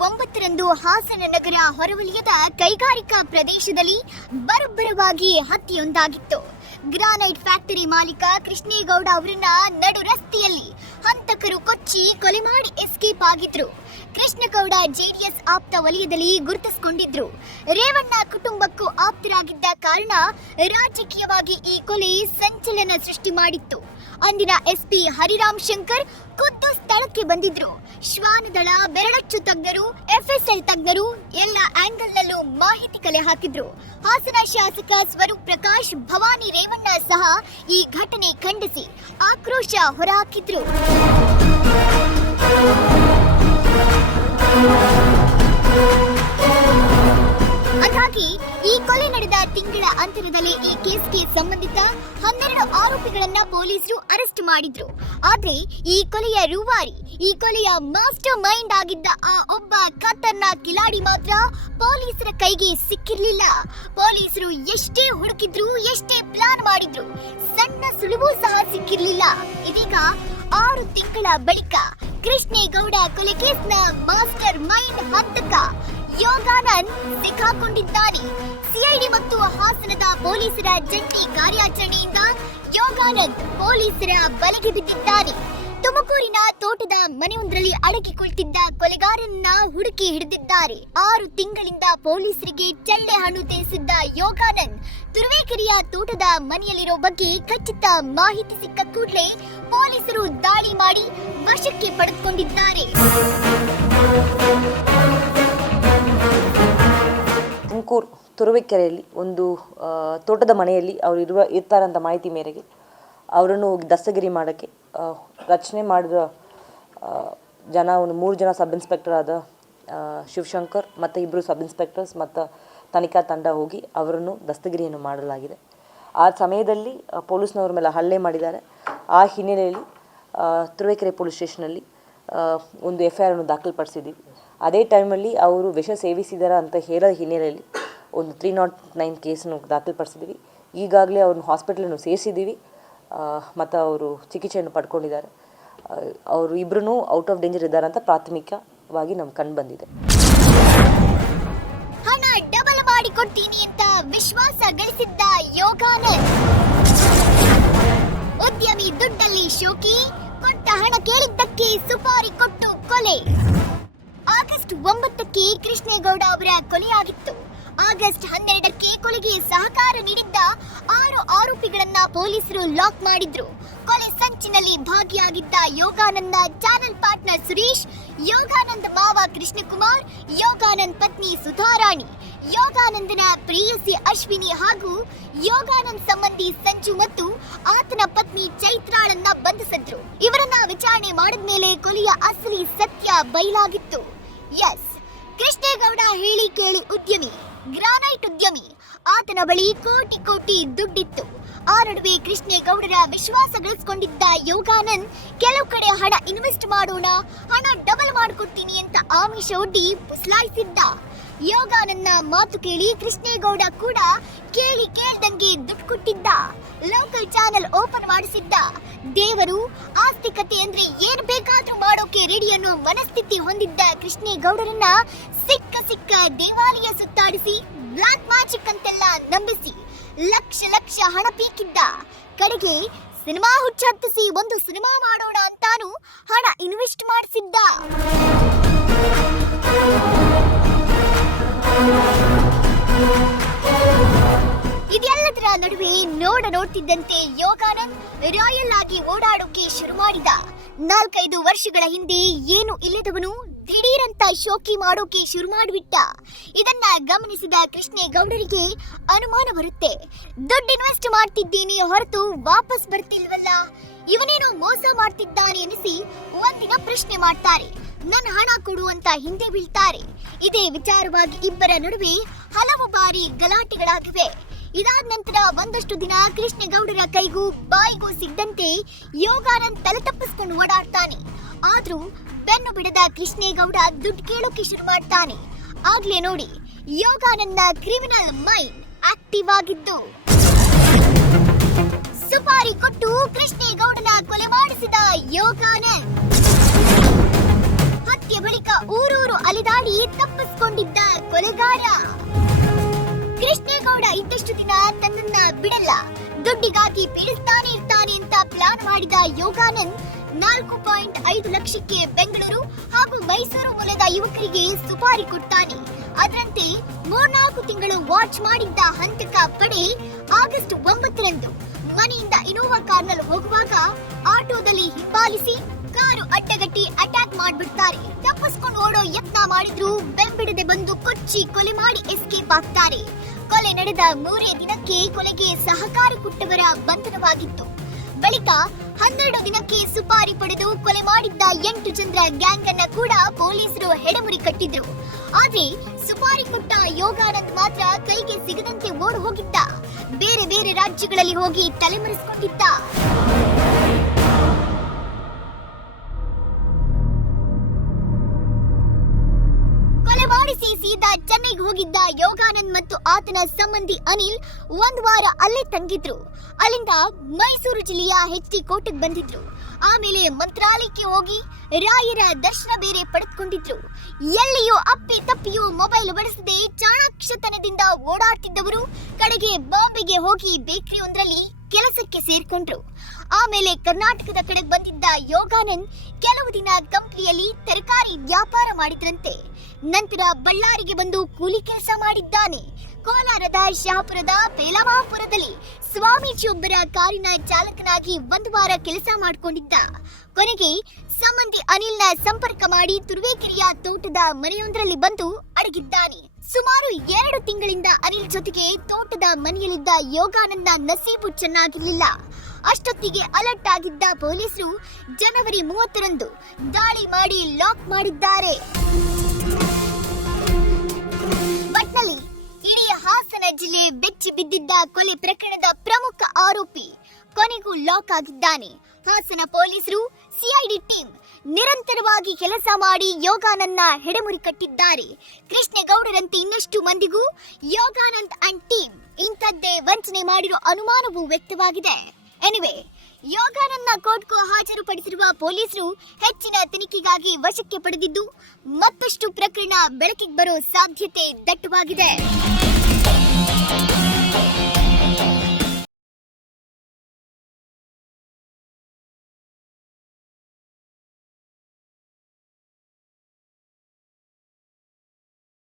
9ರಂದು ಹಾಸನ ನಗರ ಹೊರವಲಯದ ಕೈಗಾರಿಕಾ ಪ್ರದೇಶದಲ್ಲಿ ಬರಬ್ಬರವಾಗಿ ಹತ್ಯೆಯೊಂದಾಗಿತ್ತು. ಗ್ರಾನೈಟ್ ಫ್ಯಾಕ್ಟರಿ ಮಾಲೀಕ ಕೃಷ್ಣೇಗೌಡ ಅವರನ್ನ ನಡು ರಸ್ತೆಯಲ್ಲಿ ಹಂತಕರು ಕೊಚ್ಚಿ ಕೊಲೆ ಮಾಡಿ ಎಸ್ಕೇಪ್ ಆಗಿದ್ರು. ಕೃಷ್ಣೇಗೌಡ ಜೆಡಿಎಸ್ ಆಪ್ತ ವಲಯದಲ್ಲಿ ಗುರುತಿಸಿಕೊಂಡಿದ್ರು. ರೇವಣ್ಣ ಕುಟುಂಬಕ್ಕೂ ಆಪ್ತರಾಗಿದ್ದ ಕಾರಣ ರಾಜಕೀಯವಾಗಿ ಈ ಕೊಲೆ ಸಂಚಲನ ಸೃಷ್ಟಿ ಮಾಡಿತ್ತು. ಅಂದಿನ ಎಸ್ಪಿ ಹರಿರಾಮ್ ಶಂಕರ್ ಖುದ್ದು ಸ್ಥಳಕ್ಕೆ ಬಂದಿದ್ರು. ಶ್ವಾನದಳ, ಬೆರಳಚ್ಚು ತಜ್ಞರು, ಎಫ್ಎಸ್ಎಲ್ ತಜ್ಞರು ಎಲ್ಲ ಆಂಗಲ್ನಲ್ಲೂ ಮಾಹಿತಿ ಕಲೆ ಹಾಕಿದ್ರು. ಹಾಸನ ಶಾಸಕ ಸ್ವರೂಪ್ ಪ್ರಕಾಶ್, ಭವಾನಿ ರೇವಣ್ಣ ಸಹ ಈ ಘಟನೆ ಖಂಡಿಸಿ ಆಕ್ರೋಶ ಹೊರಹಾಕಿದ್ರು. ಹಾಗಾಗಿ ಈ ಕೊಲೆ ನಡೆದ ತಿಂಗಳ ಅಂತರದಲ್ಲಿ ಈ ಕೇಸ್ಗೆ ಸಂಬಂಧಿತ 12 ಆರೋಪಿಗಳನ್ನ ಪೊಲೀಸರು ಅರೆಸ್ಟ್ ಮಾಡಿದ್ರು. ಆದ್ರೆ ಈ ಕೊಲೆಯ ರೂವಾರಿ, ಈ ಕೊಲೆಯ ಮಾಸ್ಟರ್ ಮೈಂಡ್ ಆಗಿದ್ದ ಆ ಒಬ್ಬ ಖತರ್ನಾಕ್ ಕಿಲಾಡಿ ಮಾತ್ರ ಪೊಲೀಸರ ಕೈಗೆ ಸಿಕ್ಕಿರ್ಲಿಲ್ಲ. ಪೊಲೀಸರು ಎಷ್ಟೇ ಹುಡುಕಿದ್ರು, ಎಷ್ಟೇ ಪ್ಲಾನ್ ಮಾಡಿದ್ರು, ಸಣ್ಣ ಸುಳಿವು ಸಹ ಸಿಕ್ಕಿರ್ಲಿಲ್ಲ. ಇದೀಗ 6 ತಿಂಗಳ ಬಳಿಕ ಕೃಷ್ಣೇಗೌಡ ಕೊಲೆ ಕೇಸ್ನ ಮಾಸ್ಟರ್ ಮೈಂಡ್ ಹಂತಕ ಯೋಗಾನಂದ್ ಸಿಕ್ಕಾಕೊಂಡಿದ್ದಾನೆ. ಸಿಐಡಿ ಮತ್ತು ಹಾಸನದ ಪೊಲೀಸರ ಜಂಟಿ ಕಾರ್ಯಾಚರಣೆಯಿಂದ ಯೋಗಾನಂದ್ ಪೊಲೀಸರ ಬಲೆಗೆ ಬಿದ್ದಿದ್ದಾನೆ. ತುಮಕೂರಿನ ತೋಟದ ಮನೆಯೊಂದರಲ್ಲಿ ಅಡಗಿ ಕುಳಿತಿದ್ದ ಕೊಲೆಗಾರನನ್ನ ಹುಡುಕಿ ಹಿಡಿದಿದ್ದಾರೆ. 6 ತಿಂಗಳಿಂದ ಪೊಲೀಸರಿಗೆ ಚಳ್ಳೆ ಹಣ್ಣು ತೇಸಿದ್ದ ಯೋಗಾನಂದ್ ತುರುವೇಕೆರೆಯ ತೋಟದ ಮನೆಯಲ್ಲಿರೋ ಬಗ್ಗೆ ಖಚಿತ ಮಾಹಿತಿ ಸಿಕ್ಕ ಕೂಡಲೇ ಪೊಲೀಸರು ದಾಳಿ ಮಾಡಿ ವಶಕ್ಕೆ ಪಡೆದುಕೊಂಡಿದ್ದಾರೆ. ತುಮಕೂರು ತುರುವೇಕೆರೆಯಲ್ಲಿ ಒಂದು ತೋಟದ ಮನೆಯಲ್ಲಿ ಅವರು ಇರ್ತಾರಂತ ಮಾಹಿತಿ ಮೇರೆಗೆ ಅವರನ್ನು ದಸ್ತಗಿರಿ ಮಾಡೋಕ್ಕೆ ರಚನೆ ಮಾಡಿದ ಜನ ಒಂದು 3 ಜನ ಸಬ್ ಇನ್ಸ್ಪೆಕ್ಟರ್ ಆದ ಶಿವಶಂಕರ್ ಮತ್ತು 2 ಸಬ್ ಇನ್ಸ್ಪೆಕ್ಟರ್ಸ್ ಮತ್ತು ತನಿಖಾ ತಂಡ ಹೋಗಿ ಅವರನ್ನು ದಸ್ತಗಿರಿಯನ್ನು ಮಾಡಲಾಗಿದೆ. ಆ ಸಮಯದಲ್ಲಿ ಪೊಲೀಸ್ನವ್ರ ಮೇಲೆ ಹಲ್ಲೆ ಮಾಡಿದ್ದಾರೆ. ಆ ಹಿನ್ನೆಲೆಯಲ್ಲಿ ತುರುವೇಕೆರೆ ಪೊಲೀಸ್ ಸ್ಟೇಷನಲ್ಲಿ ಒಂದು FIR ಅನ್ನು ದಾಖಲುಪಡಿಸಿದ್ದೀವಿ. ಅದೇ ಟೈಮಲ್ಲಿ ಅವರು ವಿಷ ಸೇವಿಸಿದಾರ ಅಂತ ಹೇಳೋ ಹಿನ್ನೆಲೆಯಲ್ಲಿ ಒಂದು 309 ಕೇಸನ್ನು ದಾಖಲುಪಡಿಸಿದ್ದೀವಿ. ಈಗಾಗಲೇ ಅವ್ರನ್ನ ಹಾಸ್ಪಿಟಲನ್ನು ಸೇರಿಸಿದ್ದೀವಿ ಮತ್ತು ಅವರು ಚಿಕಿತ್ಸೆಯನ್ನು ಪಡ್ಕೊಂಡಿದ್ದಾರೆ. ಅವರು ಇಬ್ಬರೂ ಔಟ್ ಆಫ್ ಡೇಂಜರ್ ಇದ್ದಾರೆ ಅಂತ ಪ್ರಾಥಮಿಕವಾಗಿ ನಮ್ಗೆ ಕಂಡು ಬಂದಿದೆ. ಹಣ ಡಬಲ್ ಮಾಡಿ ಕೊಡ್ತೀನಿ ಅಂತ ವಿಶ್ವಾಸ ಗಳಿಸಿದ್ದ ಯೋಗಾನಂದ್ ಉದ್ಯಮಿ ದುಡ್ಡಲ್ಲಿ ಶೋಕಿ, ಕೊಟ್ಟ ಹಣ ಕೇಳಿದ್ದಕ್ಕೆ ಸುಪಾರಿ ಕೊಟ್ಟು ಕೊಲೆ. ಆಗಸ್ಟ್ 9ಕ್ಕೆ ಕೃಷ್ಣೇಗೌಡ ಅವರ ಕೊಲೆಯಾಗಿತ್ತು. ಆಗಸ್ಟ್ 12ಕ್ಕೆ ಕೊಲೆಗೆ ಸಹಕಾರ ನೀಡಿದ್ದ 6 ಆರೋಪಿಗಳನ್ನ ಪೊಲೀಸರು ಲಾಕ್ ಮಾಡಿದ್ರು. ಕೊಲೆ ಸಂಚಿನಲ್ಲಿ ಭಾಗಿಯಾಗಿದ್ದ ಯೋಗಾನಂದ ಚಾನೆಲ್ ಪಾರ್ಟ್ನರ್ ಸುರೇಶ್, ಯೋಗಾನಂದ ಮಾವ ಕೃಷ್ಣಕುಮಾರ್, ಯೋಗಾನಂದ್ ಪತ್ನಿ ಸುಧಾರಾಣಿ, ಯೋಗಾನಂದನ ಪ್ರೇಯಸಿ ಅಶ್ವಿನಿ ಹಾಗೂ ಯೋಗಾನಂದ್ ಸಂಬಂಧಿ ಸಂಜು ಮತ್ತು ಆತನ ಪತ್ನಿ ಚೈತ್ರಾಳನ್ನ ಬಂಧಿಸಿದ್ರು. ಇವರನ್ನ ವಿಚಾರಣೆ ಮಾಡಿದ್ಮೇಲೆ ಕೊಲೆಯ ಅಸಲಿ ಸತ್ಯ ಬಯಲಾಗಿತ್ತು. ಎಸ್, ಕೃಷ್ಣೇಗೌಡ ಹೇಳಿ ಕೇಳಿ ಉದ್ಯಮಿ, ಗ್ರಾನೈಟ್ ಉದ್ಯಮಿ. ಆತನ ಬಳಿ ಕೋಟಿ ಕೋಟಿ ದುಡ್ಡಿತ್ತು. ಆ ನಡುವೆ ಕೃಷ್ಣೇಗೌಡರ ವಿಶ್ವಾಸ ಗಳಿಸಿಕೊಂಡಿದ್ದ ಯೋಗಾನಂದ್ ಕೆಲವು ಕಡೆ ಹಣ ಇನ್ವೆಸ್ಟ್ ಮಾಡೋಣ, ಹಣ ಡಬಲ್ ಮಾಡಿಕೊಡ್ತೀನಿ ಅಂತ ಆಮಿಷ ಒಡ್ಡಿ ಪುಸ್ಲಾಯಿಸಿದ್ದ. ಯೋಗಾನಂದ್ನ ಮಾತು ಕೇಳಿ ಕೃಷ್ಣೇಗೌಡ ಕೂಡ ಕೇಳಿ ಕೇಳ್ದಂಗೆ ದುಡ್ಡು ಕೊಟ್ಟಿದ್ದ. ಲೋಕಲ್ ಚಾನೆಲ್ ಓಪನ್ ಮಾಡಿಸಿದ್ದ. ದೇವರು ಆಸ್ತಿಕತೆ ಅಂದ್ರೆ ಏನ್ ಬೇಕಾದ್ರೂ ಮಾಡೋಕೆ ರೆಡಿ ಅನ್ನೋ ಮನಸ್ಥಿತಿ ಹೊಂದಿದ್ದ ಕೃಷ್ಣೇಗೌಡರನ್ನ ಸಿಕ್ಕ ದೇವಾಲಯ ಸುತ್ತಾಡಿಸಿ ಬ್ಲಾಕ್ ಮ್ಯಾಜಿಕ್ ಅಂತೆಲ್ಲ ನಂಬಿಸಿ ಲಕ್ಷ ಹಣ ಪೀಕಿದ್ದ. ಕಡೆಗೆ ಸಿನಿಮಾ ಹುಚ್ಚತ್ತಿಸಿ ಒಂದು ಸಿನಿಮಾ ಮಾಡೋಣ ಅಂತಾನು ಹಣ ಇನ್ವೆಸ್ಟ್ ಮಾಡಿಸಿದ್ದ. ಇದೆಲ್ಲದರ ನಡುವೆ ನೋಡ್ತಿದ್ದಂತೆ ಯೋಗಾನಂದ್ ರಾಯಲ್ ಆಗಿ ಓಡಾಡೋಕೆ ಶುರು ಮಾಡಿದ. 4-5 ವರ್ಷಗಳ ಹಿಂದೆ ಏನು ಇಲ್ಲದವನು ದಿಢೀರಂತ ಶೋಕಿ ಮಾಡೋಕೆ ಶುರು ಮಾಡಿಬಿಟ್ಟ. ಇದನ್ನ ಗಮನಿಸಿದ ಕೃಷ್ಣೇಗೌಡರಿಗೆ ಅನುಮಾನ ಬರುತ್ತೆ. ದುಡ್ಡು ಇನ್ವೆಸ್ಟ್ ಮಾಡ್ತಿದ್ದೀನಿ ಹೊರತು ವಾಪಸ್ ಬರ್ತಿಲ್ವಲ್ಲ, ಇವನೇನೋ ಮೋಸ ಮಾಡ್ತಿದ್ದಾನೆ ಅನಿಸಿ ಒಂದಿನ ಪ್ರಶ್ನೆ ಮಾಡ್ತಾರೆ. ನನ್ನ ಹಣ ಕೊಡು ಅಂತ ಹಿಂದೆ ಬೀಳ್ತಾರೆ. ಇದೇ ವಿಚಾರವಾಗಿ ಇಬ್ಬರ ನಡುವೆ ಹಲವು ಬಾರಿ ಗಲಾಟೆಗಳಾಗಿವೆ. ಇದಾದ ನಂತರ ಒಂದಷ್ಟು ದಿನ ಕೃಷ್ಣೇಗೌಡರ ಕೈಗೂ ಬಾಯಿಗೂ ಸಿಗದಂತೆ ಯೋಗಾನಂದ್ ತಲೆ ತಪ್ಪಿಸ್ಕೊಂಡು ಓಡಾಡ್ತಾನೆ. ಆದ್ರೂ ಬೆನ್ನು ಬಿಡದ ಕೃಷ್ಣೇಗೌಡ ದುಡ್ಡು ಕೇಳೋಕೆ ಶುರು ಮಾಡ್ತಾನೆ. ಆಗ್ಲೇ ನೋಡಿ ಯೋಗಾನಂದ್ನ ಕ್ರಿಮಿನಲ್ ಮೈಂಡ್ ಆಕ್ಟಿವ್ ಆಗಿದ್ದು. ಸುಪಾರಿ ಕೊಟ್ಟು ಕೃಷ್ಣೇಗೌಡನ ಕೊಲೆ ಮಾಡಿಸಿದ ಯೋಗಾನಂದ್ ಹತ್ಯೆ ಬಳಿಕ ಊರೂರು ಅಲೆದಾಡಿ ತಪ್ಪಿಸಿಕೊಂಡಿದ್ದ ಕೊಲೆಗಾರ. ಕೃಷ್ಣೇಗೌಡ ಇದ್ದಷ್ಟು ದಿನ ತನ್ನನ್ನ ಬಿಡಲ್ಲ, ದುಡ್ಡಿಗಾಗಿ ಪೀಡಿಸ್ತಾನೆ ಇರ್ತಾನೆ ಅಂತ ಪ್ಲಾನ್ ಮಾಡಿದ ಯೋಗಾನಂದ್ 4.5 ಲಕ್ಷಕ್ಕೆ ಬೆಂಗಳೂರು ಹಾಗೂ ಮೈಸೂರು ಮೂಲದ ಯುವಕರಿಗೆ ಸುಪಾರಿ ಕೊಡ್ತಾನೆ. ಅದರಂತೆ 3-4 ತಿಂಗಳು ವಾಚ್ ಮಾಡಿದ್ದ ಹಂತಕ ಪಡೆ ಆಗಸ್ಟ್ 9ರಂದು ಮನೆಯಿಂದ ಇನೋವಾ ಕಾರ್ನಲ್ಲಿ ಹೋಗುವಾಗ ಆಟೋದಲ್ಲಿ ಹಿಂಬಾಲಿಸಿ ಕಾರು ಅಡ್ಡಗಟ್ಟಿ ಅಟ್ಯಾಕ್ ಮಾಡ್ಬಿಡ್ತಾರೆ. ತಪ್ಪಿಸ್ಕೊಂಡು ಓಡೋ ಯತ್ನ ಮಾಡಿದ್ರು ಬೆಂಬಿಡದೆ ಬಂದು ಕೊಚ್ಚಿ ಕೊಲೆ ಮಾಡಿ ಎಸ್ಕೇಪ್ ಆಗ್ತಾರೆ. ಕೊಲೆ ನಡೆದ 3 ದಿನಕ್ಕೆ ಕೊಲೆಗೆ ಸಹಕಾರ ಕೊಟ್ಟವರ ಬಂಧನವಾಗಿತ್ತು. ಬಳಿಕ 12 ದಿನಕ್ಕೆ ಸುಪಾರಿ ಪಡೆದು ಕೊಲೆ ಮಾಡಿದ್ದ 8 ಜನರ ಗ್ಯಾಂಗ್ ಅನ್ನ ಕೂಡ ಪೊಲೀಸರು ಹೆಡಮುರಿ ಕಟ್ಟಿದ್ರು. ಆದ್ರೆ ಸುಪಾರಿ ಕೊಟ್ಟ ಯೋಗಾನಂದ್ ಮಾತ್ರ ಕೈಗೆ ಸಿಗದಂತೆ ಓಡಿ ಹೋಗಿದ್ದ. ಬೇರೆ ಬೇರೆ ರಾಜ್ಯಗಳಲ್ಲಿ ಹೋಗಿ ತಲೆಮರೆಸಿಕೊಂಡಿದ್ದ. ಕೊಲೆ ಮಾಡಿಸಿ ಸೀದಾ ಚೆನ್ನೈಗೆ ಹೋಗಿದ್ದ ಯೋಗಾನಂದ್ ಮತ್ತು ಆತನ ಸಂಬಂಧಿ ಅನಿಲ್ 1 ವಾರ ಅಲ್ಲೇ ತಂಗಿದ್ರು. ಅಲ್ಲಿಂದ ಮೈಸೂರು ಜಿಲ್ಲೆಯ HD ಕೋಟೆಗೆ ಬಂದಿದ್ರು. ಆಮೇಲೆ ಮಂತ್ರಾಲಯಕ್ಕೆ ಹೋಗಿ ರಾಯರ ದರ್ಶನ ಬೇರೆ ಪಡೆದುಕೊಂಡಿದ್ರು. ಎಲ್ಲಿಯೂ ಅಪ್ಪಿ ತಪ್ಪಿಯೂ ಮೊಬೈಲ್ ಬಳಸದೆ ಚಾಣಾಕ್ಷತನದಿಂದ ಓಡಾಡ್ತಿದ್ದವರು ಕಡೆಗೆ ಬಾಂಬೆಗೆ ಹೋಗಿ ಬೇಕರಿಯೊಂದರಲ್ಲಿ ಕೆಲಸಕ್ಕೆ ಸೇರ್ಕೊಂಡ್ರು. ಆಮೇಲೆ ಕರ್ನಾಟಕದ ಕಡೆಗೆ ಬಂದಿದ್ದ ಯೋಗಾನಂದ್ ಕೆಲವು ದಿನ ಕಂಪ್ನಿಯಲ್ಲಿ ತರಕಾರಿ ವ್ಯಾಪಾರ ಮಾಡಿದ್ರಂತೆ. ನಂತರ ಬಳ್ಳಾರಿಗೆ ಬಂದು ಕೂಲಿ ಕೆಲಸ ಮಾಡಿದ್ದಾನೆ. ಕೋಲಾರದ ಶಹಾಪುರದ ಬೇಲವಾಪುರದಲ್ಲಿ ಸ್ವಾಮೀಜಿಯೊಬ್ಬರ ಕಾರಿನ ಚಾಲಕನಾಗಿ 1 ವಾರ ಕೆಲಸ ಮಾಡಿಕೊಂಡಿದ್ದ. ಕೊನೆಗೆ ಸಂಬಂಧಿ ಅನಿಲ್ನ ಸಂಪರ್ಕ ಮಾಡಿ ತುರುವೇಕೆರೆಯ ತೋಟದ ಮನೆಯೊಂದರಲ್ಲಿ ಬಂದು ಅಡಗಿದ್ದಾನೆ. ಸುಮಾರು 2 ತಿಂಗಳಿಂದ ಅನಿಲ್ ಜೊತೆಗೆ ತೋಟದ ಮನೆಯಲ್ಲಿದ್ದ ಯೋಗಾನಂದ ನಸೀಬು ಚೆನ್ನಾಗಿರ್ಲಿಲ್ಲ. ಅಷ್ಟೊತ್ತಿಗೆ ಅಲರ್ಟ್ ಆಗಿದ್ದ ಪೊಲೀಸರು ಜನವರಿ 30ರಂದು ದಾಳಿ ಮಾಡಿ ಲಾಕ್ ಮಾಡಿದ್ದಾರೆ. ಒಟ್ನಲ್ಲಿ ಇಡೀ ಹಾಸನ ಜಿಲ್ಲೆ ಬೆಚ್ಚಿ ಬಿದ್ದಿದ್ದ ಕೊಲೆ ಪ್ರಕರಣದ ಪ್ರಮುಖ ಆರೋಪಿ ಕೊನೆಗೂ ಲಾಕ್ ಆಗಿದ್ದಾನೆ. ಹಾಸನ ಪೊಲೀಸರು ಸಿಐಡಿ ಟೀಮ್ ನಿರಂತರವಾಗಿ ಕೆಲಸ ಮಾಡಿ ಯೋಗಾನಂದ್ನ ಹೆಡಮುರಿ ಕಟ್ಟಿದ್ದಾರೆ. ಕೃಷ್ಣೇಗೌಡರಂತೆ ಇನ್ನಷ್ಟು ಮಂದಿಗೂ ಯೋಗಾನಂದ್ ಅಂಡ್ ಟೀಮ್ ಇಂಥದ್ದೇ ವಂಚನೆ ಮಾಡಿರೋ ಅನುಮಾನವೂ ವ್ಯಕ್ತವಾಗಿದೆ. ಎನಿವೆ, ಯೋಗಾನಂದ್ನ ಕೋರ್ಟ್ಗೂ ಹಾಜರುಪಡಿಸಿರುವ ಪೊಲೀಸರು ಹೆಚ್ಚಿನ ತನಿಖೆಗಾಗಿ ವಶಕ್ಕೆ ಪಡೆದಿದ್ದು ಮತ್ತಷ್ಟು ಪ್ರಕರಣ ಬೆಳಕಿಗೆ ಬರೋ ಸಾಧ್ಯತೆ ದಟ್ಟವಾಗಿದೆ.